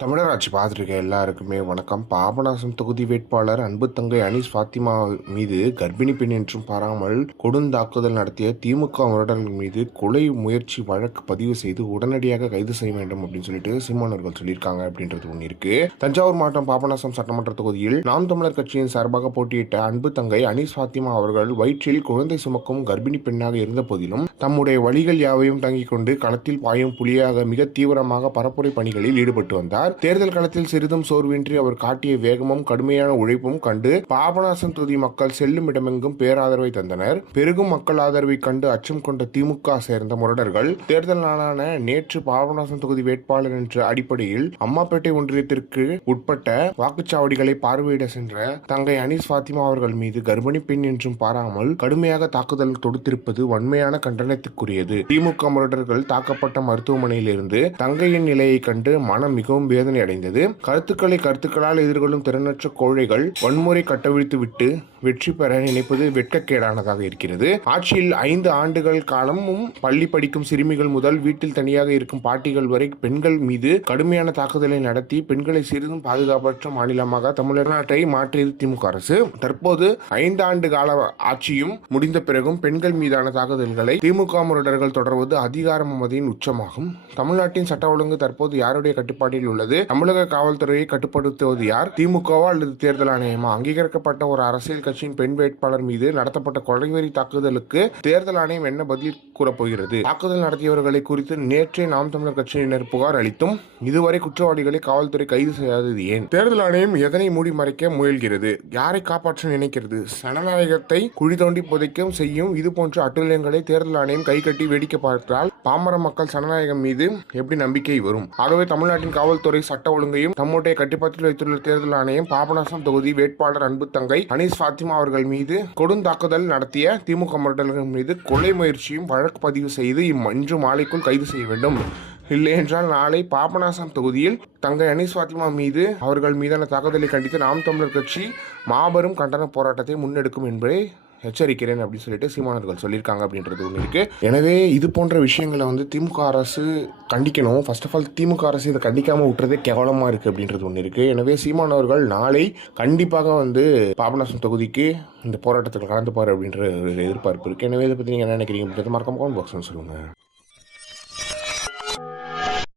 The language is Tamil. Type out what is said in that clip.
தமிழர் ஆட்சி பார்த்துருக்க எல்லாருக்குமே வணக்கம். பாபநாசம் தொகுதி வேட்பாளர் அன்புத்தங்கை அனீஸ் ஃபாத்திமா மீது கர்ப்பிணி பெண் என்றும் பாராமல் கொடுந்தாக்குதல் நடத்திய திமுக முரடர்கள் மீது கொலை முயற்சி வழக்கு பதிவு செய்து உடனடியாக கைது செய்ய வேண்டும் அப்படின்னு சொல்லிட்டு சீமானவர்கள் சொல்லியிருக்காங்க அப்படின்றது ஒன்று இருக்கு. தஞ்சாவூர் மாவட்டம் பாபநாசம் சட்டமன்ற தொகுதியில் நாம் தமிழர் கட்சியின் சார்பாக போட்டியிட்ட அன்புத்தங்கை அனீஸ் ஃபாத்திமா அவர்கள் வயிற்றில் குழந்தை சுமக்கும் கர்ப்பிணி பெண்ணாக இருந்த போதிலும் தம்முடைய வழிகள் யாவையும் தங்கிக் கொண்டு களத்தில் பாயும் புலியாக மிக தீவிரமாக பரப்புரை பணிகளில் ஈடுபட்டு வந்தார். தேர்தல் களத்தில் சிறிதும் சோர்வின்றி அவர் காட்டிய வேகமும் கடுமையான உழைப்பும் கண்டு பாபநாசம் தொகுதி மக்கள் செல்லும் இடமெங்கும் பேராதரவை தந்தனர். பெருகும் மக்கள் ஆதரவை கண்டு அச்சம் கொண்ட திமுக சேர்ந்த முரடர்கள் தேர்தல் நாளான நேற்று பாபநாசம் தொகுதி வேட்பாளர் என்ற அடிப்படையில் அம்மாப்பேட்டை ஒன்றியத்திற்கு உட்பட்ட வாக்குச்சாவடிகளை பார்வையிட சென்ற தங்கை அனீஸ் ஃபாத்திமா அவர்கள் மீது கர்ப்பிணி பெண் என்றும் பாராமல் கடுமையாக தாக்குதல் தொடுத்திருப்பது வன்மையான கண்டனத்துக்குரியது. திமுக முரடர்கள் தாக்கப்பட்ட மருத்துவமனையில் இருந்து தங்கையின் நிலையை கண்டு மனம் மிகவும் வேதனை அடைந்தது. கருத்துக்களால் எதிர்கொள்ளும் திறனற்ற கோழைகள் வன்முறை கட்டவிழ்த்து விட்டு வெற்றி பெற நினைப்பது வெட்கக்கேடானதாக இருக்கிறது. ஆட்சியில் 5 ஆண்டுகள் காலமும் பள்ளி படிக்கும் சிறுமிகள் முதல் வீட்டில் தனியாக இருக்கும் பாட்டிகள் வரை பெண்கள் மீது கடுமையான தாக்குதலை நடத்தி பெண்களை சிறிதும் பாதுகாப்பற்ற மாநிலமாக தமிழ்நாட்டை மாற்றியது திமுக அரசு. தற்போது 5 ஆண்டு கால ஆட்சியும் முடிந்த பிறகும் பெண்கள் மீதான தாக்குதல்களை திமுக முரடர்கள் தொடர்வது அதிகார மமதையின் உச்சமாகும். தமிழ்நாட்டின் சட்ட ஒழுங்கு தற்போது யாருடைய கட்டுப்பாட்டில் உள்ளது? தமிழக காவல்துறையை கட்டுப்படுத்துவது யார்? திமுகவா அல்லது தேர்தல் ஆணையமா? அங்கீகரிக்கப்பட்ட ஒரு அரசியல் கட்சியின் பெண் வேட்பாளர் மீது நடத்தப்பட்ட கொலைவெறி தாக்குதலுக்கு தேர்தல் ஆணையம் என்ன பதில் கூறப்போகிறது? தாக்குதல் நடத்தியவர்களை குறித்து நேற்றே நாம் தமிழர் கட்சியினர் புகார் அளித்தும் இதுவரை குற்றவாளிகளை காவல்துறை கைது செய்யாதது ஏன்? தேர்தல் ஆணையம் எதனை மூடி மறைக்க முயல்கிறது? யாரை காப்பாற்ற நினைக்கிறது? ஜனநாயகத்தை குழி தோண்டி புதைக்கும் செய்யும் இது போன்ற அட்டுழியங்களை தேர்தல் ஆணையம் கை கட்டி வேடிக்கை பார்த்தால் பாமர மக்கள் ஜனநாயகம் மீது எப்படி நம்பிக்கை வரும்? ஆகவே தமிழ்நாட்டின் காவல்துறை சட்ட ஒழுங்கையும் தம்முடைய கட்டுப்பாட்டில் வைத்துள்ள தேர்தல் ஆணையம் பாபநாசம் தொகுதி வேட்பாளர் அன்புத்தங்கை அனீஸ் ஃபாத்திமா அவர்கள் மீது கொடுந்தாக்குதல் நடத்திய திமுக முரடர்கள் மீது கொலை முயற்சியும் வழக்கு பதிவு செய்து இன்று மாலைக்குள் கைது செய்ய வேண்டும். இல்லையென்றால் நாளை பாபநாசம் தொகுதியில் தங்கை அனீஸ் ஃபாத்திமா மீது அவர்கள் மீதான தாக்குதலை கண்டித்து நாம் தமிழர் கட்சி மாபெரும் கண்டன போராட்டத்தை முன்னெடுக்கும் என்பதை எச்சரிக்கிறேன் அப்படின்னு சொல்லிட்டு சீமானவர்கள் சொல்லியிருக்காங்க அப்படின்றது ஒன்று இருக்கு. எனவே இது போன்ற விஷயங்களை திமுக அரசு கண்டிக்கணும். ஃபர்ஸ்ட் ஆஃப் ஆல் திமுக அரசு இதை கண்டிக்காம விட்டுறதே கேவலமா இருக்கு அப்படின்றது ஒன்று இருக்கு. எனவே சீமானவர்கள் நாளை கண்டிப்பாக பாபநாசம் தொகுதிக்கு இந்த போராட்டத்தில் கலந்துப்பாரு அப்படின்ற ஒரு எதிர்பார்ப்பு இருக்கு. எனவே இதை பற்றி நீங்கள் என்ன நினைக்கிறீங்க? மறக்காம கமெண்ட் பாக்ஸ்ல சொல்லுங்க.